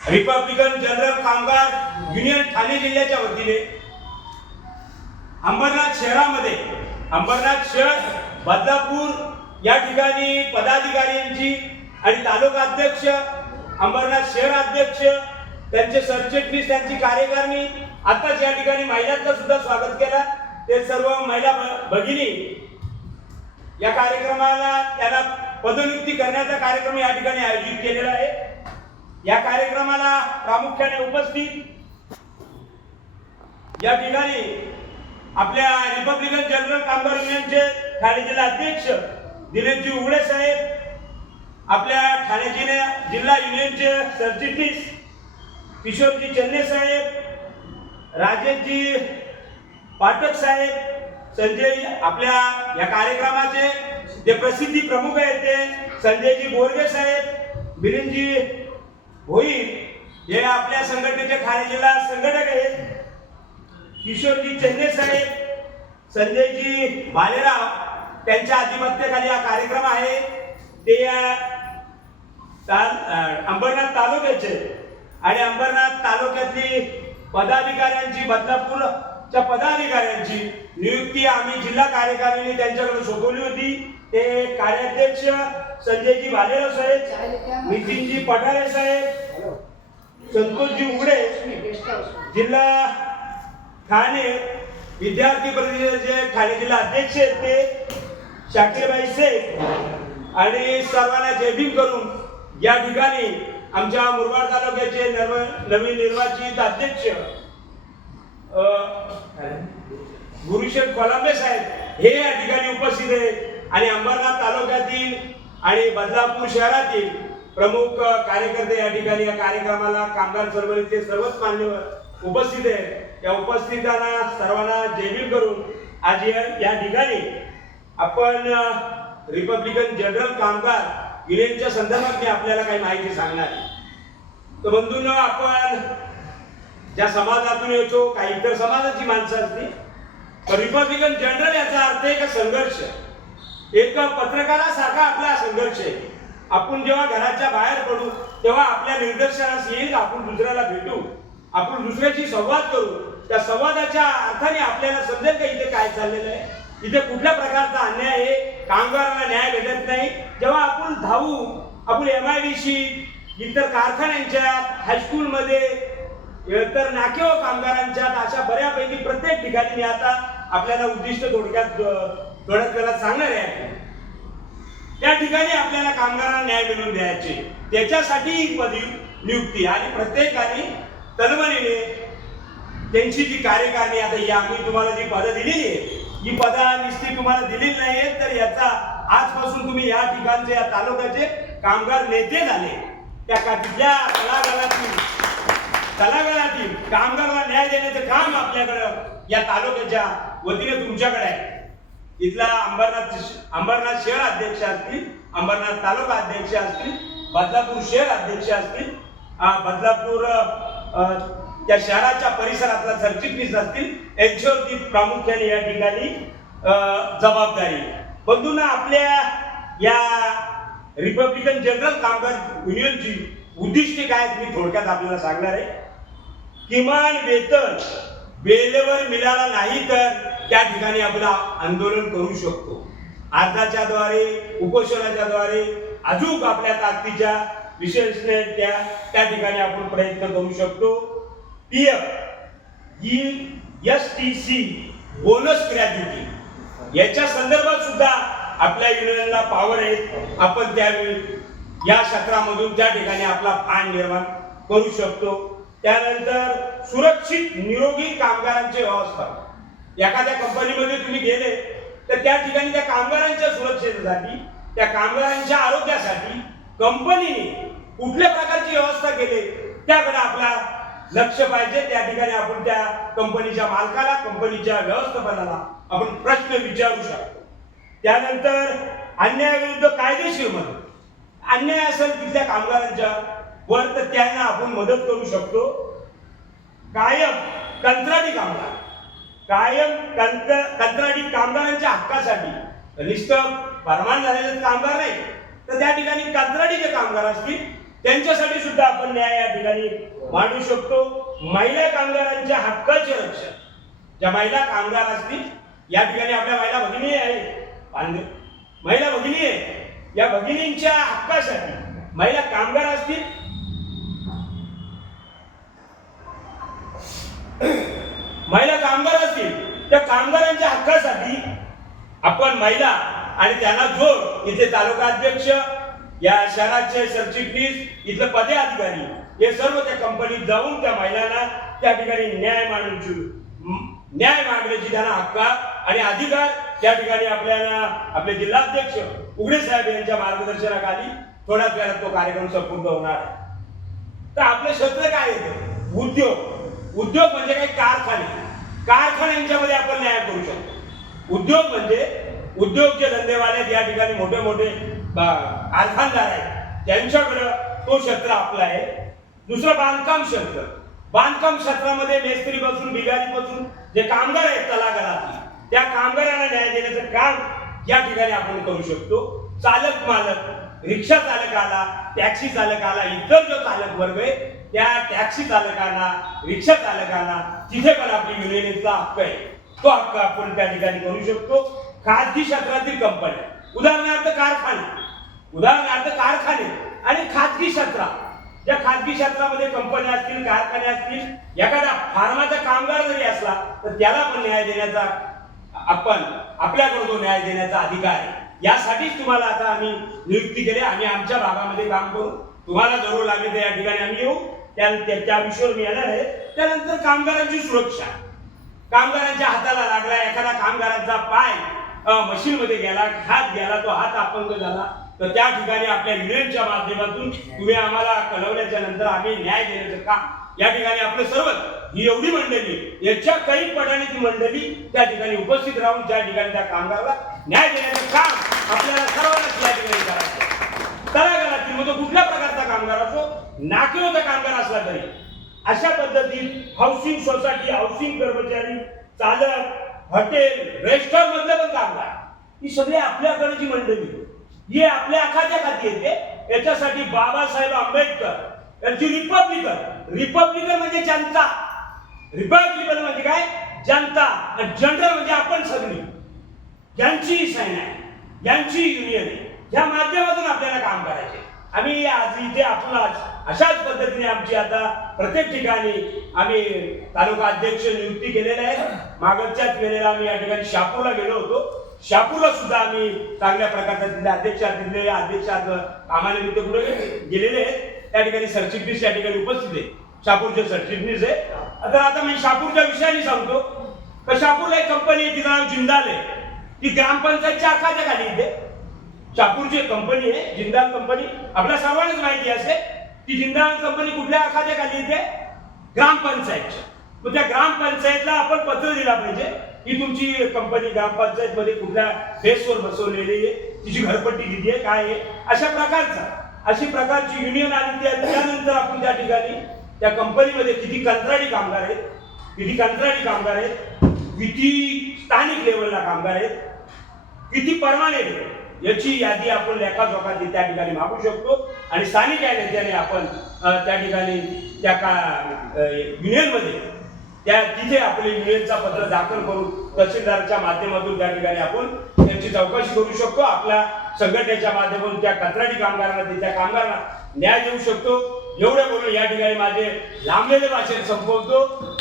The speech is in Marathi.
रिपब्लिकन जनरल कामगार युनियन ठाणे जिल्ह्याच्या वतीने अंबरनाथ शहरामध्ये अंबरनाथ शहर बदलापूर या ठिकाणी पदाधिकाऱ्यांची आणि तालुका अध्यक्ष अंबरनाथ शहर अध्यक्ष त्यांचे सरचिटणीस त्यांची कार्यकारिणी आताच या ठिकाणी महिलांचं सुद्धा स्वागत केला। ते सर्व महिला भगिनी या कार्यक्रमाला त्यांना पदोन्नती करण्याचा कार्यक्रम या ठिकाणी आयोजित केलेला आहे। या कार्यक्रमाला प्रामुख्याने उपस्थित या ठिकाणी आपल्या रिपब्लिकन जनरल कामगार युनियनचे ठाणे जिल्हा अध्यक्ष दिनेशजी उघडे साहेब, आपल्या ठाणे जिल्हा युनियनचे सरचिटणीस किशोरजी चन्ने साहेब, राजेशजी पाठक साहेब, संजय आपल्या या कार्यक्रमाचे जे प्रसिद्धी प्रमुख आहेत ते संजयजी बोरगे साहेब, बिरेनजी होईल हे आपल्या संघटनेचे ठाणे जिल्हा संघटक आहेत, किशोरजी चन्ने साहेब, संजयजी भालेराव त्यांच्या अधिपत्याखाली हा कार्यक्रम आहे। ते अंबरनाथ तालुक्याचे आणि अंबरनाथ तालुक्यातली पदाधिकाऱ्यांची बदलापूरच्या पदाधिकाऱ्यांची नियुक्ती आम्ही जिल्हा कार्यकारिणी त्यांच्याकडे सोपवली होती। ते कार्याध्यक्ष संजयजी भालेराव साहेब, नितीनजी पठारे साहेब, संतोषजी उघडे, जिल्हा ठाणे विद्यार्थी परिषदेचे ठाणे जिल्हा अध्यक्ष आहेत ते शाकीरबाई शेख आणि सर्वांना जय भीम करून या ठिकाणी आमच्या मुरबाड तालुक्याचे नवीन निर्वाचित अध्यक्ष गुरुशेठ कोलांबे साहेब हे या ठिकाणी उपस्थित आहेत आणि अंबरनाथ तालुक्यातील आणि बदलापूर शहरातील प्रमुख कार्यकर्ते या ठिकाणी या कार्यक्रमाला कामगार चळवळीचे सर्वच मान्यवर उपस्थित आहेत। या उपस्थितांना सर्वांना जय भीम करून आज या ठिकाणी आपण रिपब्लिकन जनरल कामगार युनियनच्या संदर्भात मी आपल्याला काही माहिती सांगणार आहे। तर बंधूंनो, आपण ज्या समाजातून येतो काही इतर समाजाची माणसं असतील, तर रिपब्लिकन जनरल याचा अर्थ आहे का संघर्ष, एक पत्रकारासारखा आपला संघर्ष आहे। आपण जेव्हा घराच्या बाहेर पडू तेव्हा आपल्या निदर्शनास येईल आपण दुसऱ्याला भेटू, आपण दुसऱ्याशी संवाद करू, त्या संवादाच्या अर्थाने आपल्याला समजेल का इथे काय चाललेलं आहे, इथे कुठल्या प्रकारचा अन्याय आहे, कामगारांना न्याय भेटत नाही। जेव्हा आपण धावू, आपण MIDC इतर कारखान्यांच्यात, हायस्कूलमध्ये, इतर नाकेवर कामगारांच्यात अशा बऱ्यापैकी प्रत्येक ठिकाणी मी आता आपल्याला उद्दिष्ट थोड्यात सांगणार आहे। त्या ठिकाणी आपल्याला कामगारांना न्याय मिळवून द्यायचे, त्याच्यासाठी पदवी नियुक्ती आणि प्रत्येकाने तळमळीने त्यांची जी कार्यकारिणी आता ही आम्ही तुम्हाला जी पदं दिलेली आहे ही पदं निश्चित तुम्हाला दिलेली नाही आहेत, तर याचा आजपासून तुम्ही या ठिकाणचे या तालुक्याचे कामगार नेते झाले। त्या तिथल्या तळागाळातील कामगारांना न्याय देण्याचं काम आपल्याकडं या तालुक्याच्या वतीने तुमच्याकडे आहे। इथला अंबरनाथ शहर अध्यक्ष असतील, अंबरनाथ तालुका अध्यक्ष असतील, बदलापूर शहर अध्यक्ष असतील, बदलापूर त्या शहराच्या परिसरातला सरचिटणीस असतील, यांच्यावरती प्रामुख्याने या ठिकाणी जबाबदारी। बंधूंना, आपल्या या रिपब्लिकन जनरल कामगार युनियनची उद्दिष्टे काय मी थोडक्यात आपल्याला सांगणार आहे। किमान वेतन वेळेवर मिळाला नाही तर त्या ठिकाणी आपण आंदोलन करू शकतो, अर्जाच्या द्वारे, उपोषणाच्या द्वारे, अजून आपल्या ताकदीच्या विशेष त्या ठिकाणी आपण प्रयत्न करू शकतो। PF ESTC बोनस ग्रॅज्युटी याच्या संदर्भात सुद्धा आपल्या युनियनला पॉवर आहे, आपण त्यावेळी या क्षेत्रामधून त्या ठिकाणी आपला फांड निर्माण करू शकतो। त्यानंतर सुरक्षित निरोगी कामगारांची व्यवस्था, एखाद्या कंपनीमध्ये तुम्ही गेले तर त्या ठिकाणी त्या कामगारांच्या सुरक्षेसाठी, त्या कामगारांच्या आरोग्यासाठी कंपनीने कुठल्या प्रकारची व्यवस्था केली त्याकडे आपला लक्ष पाहिजे। त्या ठिकाणी आपण त्या कंपनीच्या मालकाला, कंपनीच्या व्यवस्थापनाला आपण प्रश्न विचारू शकतो। त्यानंतर अन्यायाविरुद्ध कायदेशीर मदत, अन्याय असेल तिथल्या कामगारांच्या वर तर त्यांना आपण मदत करू शकतो। कायम कंत्राटी कामगार, कायम कंत्राटी कामगारांच्या हक्कासाठी, निष्ठ परमान झालेले कामगार नाही तर त्या ठिकाणी कंत्राटीचे कामगार असतील त्यांच्यासाठी सुद्धा आपण न्याय या ठिकाणी मांडू शकतो. महिला कामगारांच्या हक्काचे रक्षण, ज्या महिला कामगार असतील, या ठिकाणी आपल्या महिला भगिनी आहे, महिला भगिनी आहे, या भगिनींच्या हक्कासाठी महिला कामगार असतील, महिला कामगार असतील, त्या कामगारांच्या हक्कासाठी आपण महिला आणि त्यांना जोड इथे तालुका अध्यक्ष, या शहराचे सरचिटणीस, इथले पदाधिकारी हे सर्व त्या कंपनीत जाऊन त्या महिलांना त्या ठिकाणी न्याय मागण्याची त्यांना हक्क आणि अधिकार त्या ठिकाणी आपल्याला आपले जिल्हाध्यक्ष उघडे साहेब यांच्या मार्गदर्शनाखाली थोड्याच वेळात तो कार्यक्रम संपूर्ण होणार आहे. तर आपले क्षेत्र काय येते? उद्योग म्हणजे काही कारखान्यांच्यामध्ये आपण न्याय करू शकतो. उद्योग म्हणजे उद्योग जे धंदेवाले या ठिकाणी मोठे मोठे कारखानदार आहेत, त्यांच्याकडं तो क्षेत्र आपला आहे. दुसरं बांधकाम क्षेत्रामध्ये मेस्त्री पासून बिगारी पासून जे कामगार आहेत तलागारातले, त्या कामगारांना न्याय देण्याचं काम या ठिकाणी आपण करू शकतो. चालक मालक, रिक्षा चालकाला, टॅक्सी चालकाला, इतर जो चालक वर्ग आहे त्या टॅक्सी चालकांना, रिक्षा चालकांना तिथे पण आपली युनियनचा हक्क आहे. तो हक्क आपण त्या ठिकाणी करू शकतो. खाजगी क्षेत्रातील कंपन्या, उदाहरणार्थ कारखाने आणि खाजगी क्षेत्र, ज्या खाजगी क्षेत्रामध्ये कंपन्या असतील, कारखाने असतील, एखादा फार्माचा कामगार जरी असला तर त्याला पण न्याय देण्याचा आपण आपल्याकडे तो न्याय देण्याचा अधिकार आहे. यासाठीच तुम्हाला आता आम्ही नियुक्ती केली. आम्ही आमच्या भागामध्ये काम करू, तुम्हाला जरूर लागेल या ठिकाणी आम्ही येऊ, त्या विषयावर मी येणार आहे. त्यानंतर कामगारांची सुरक्षा, कामगारांच्या हाताला लागला एखादा कामगारांचा पाय मशीन मध्ये गेला, हात गेला, तो हात अपंग झाला, तर त्या ठिकाणी आपल्या युनियनच्या माध्यमातून तुम्ही आम्हाला कळवल्याच्या नंतर आम्ही न्याय देण्याचं काम या ठिकाणी आपलं सर्व ही एवढी मंडळी, याच्या काही पटाने ती मंडळी त्या ठिकाणी उपस्थित राहून त्या ठिकाणी त्या कामगाराला न्याय देण्याचं काम आपल्याला सर्वांनाच या ठिकाणी करायचं. तळागाळातील मग तो कुठल्या प्रकारचा कामगार असो, नाकिवचा कामगार असला तरी अशा पद्धतीत हाऊसिंग सोसायटी, हाऊसिंग कर्मचारी, चालक, हॉटेल, रेस्टॉरंट मधले पण कामगार, ही सगळी आपल्याकडची मंडळी, ही आपल्या अखाच्या खाती येते. याच्यासाठी बाबासाहेब आंबेडकर यांची रिपब्लिकन म्हणजे जनता, रिपब्लिकन म्हणजे काय? जनता, आणि जनरल म्हणजे आपण सगळी, ज्यांची सेना आहे, ज्यांची युनियन आहे, या माध्यमातून आपल्याला काम करायचे. आम्ही आज इथे आपला अशाच पद्धतीने आमची आता प्रत्येक ठिकाणी आम्ही तालुका अध्यक्ष नियुक्ती केलेल्या आहे. मागच्याच वेळेला आम्ही या ठिकाणी शहापूरला गेलो होतो. शहापूरला सुद्धा आम्ही चांगल्या प्रकारचा तिथले अध्यक्ष कामानिमित्त पुढे गेलेले आहेत. त्या ठिकाणी सरचिटणीस या ठिकाणी उपस्थित आहे, शहापूरचे सरचिटणीस आहे. आता मी शहापूरच्या विषयाने सांगतो. तर शहापूरला एक कंपनी आहे, तिचं नाव जिंदाल आहे. ती ग्रामपंचायतच्या अखाच्या खाली येते. शहापूरची कंपनी आहे जिंदाल कंपनी, आपल्या सर्वांनाच माहिती असेल. ती जिंदाल कंपनी कुठल्या अखाच्या खाली येते? ग्रामपंचायतच्या. मग त्या ग्रामपंचायतला आपण पत्र दिला पाहिजे की तुमची कंपनी ग्रामपंचायत मध्ये कुठल्या बेसवर बसवलेली आहे, तिची घरपट्टी किती आहे, काय आहे, अशी प्रकारची युनियन आली. त्यानंतर आपण त्या ठिकाणी त्या कंपनीमध्ये किती कंत्राटी कामगार आहेत, किती स्थानिक लेवलला कामगार आहेत, किती परमानंट, याची यादी आपण लेखाजोखा त्या ठिकाणी मागू शकतो. आणि स्थानिक नेत्याने आपण त्या ठिकाणी त्या युनियनमध्ये तिथे आपले युनियनचा पत्र दाखल करून तहसीलदारच्या माध्यमातून त्या ठिकाणी आपण त्यांची चौकशी करू शकतो. आपल्या संघटनेच्या माध्यमातून त्या कंत्राटी कामगारांना, त्या कामगारांना न्याय देऊ शकतो. एवढं बोलून या ठिकाणी माझे लांबलेले भाषण संपवतो.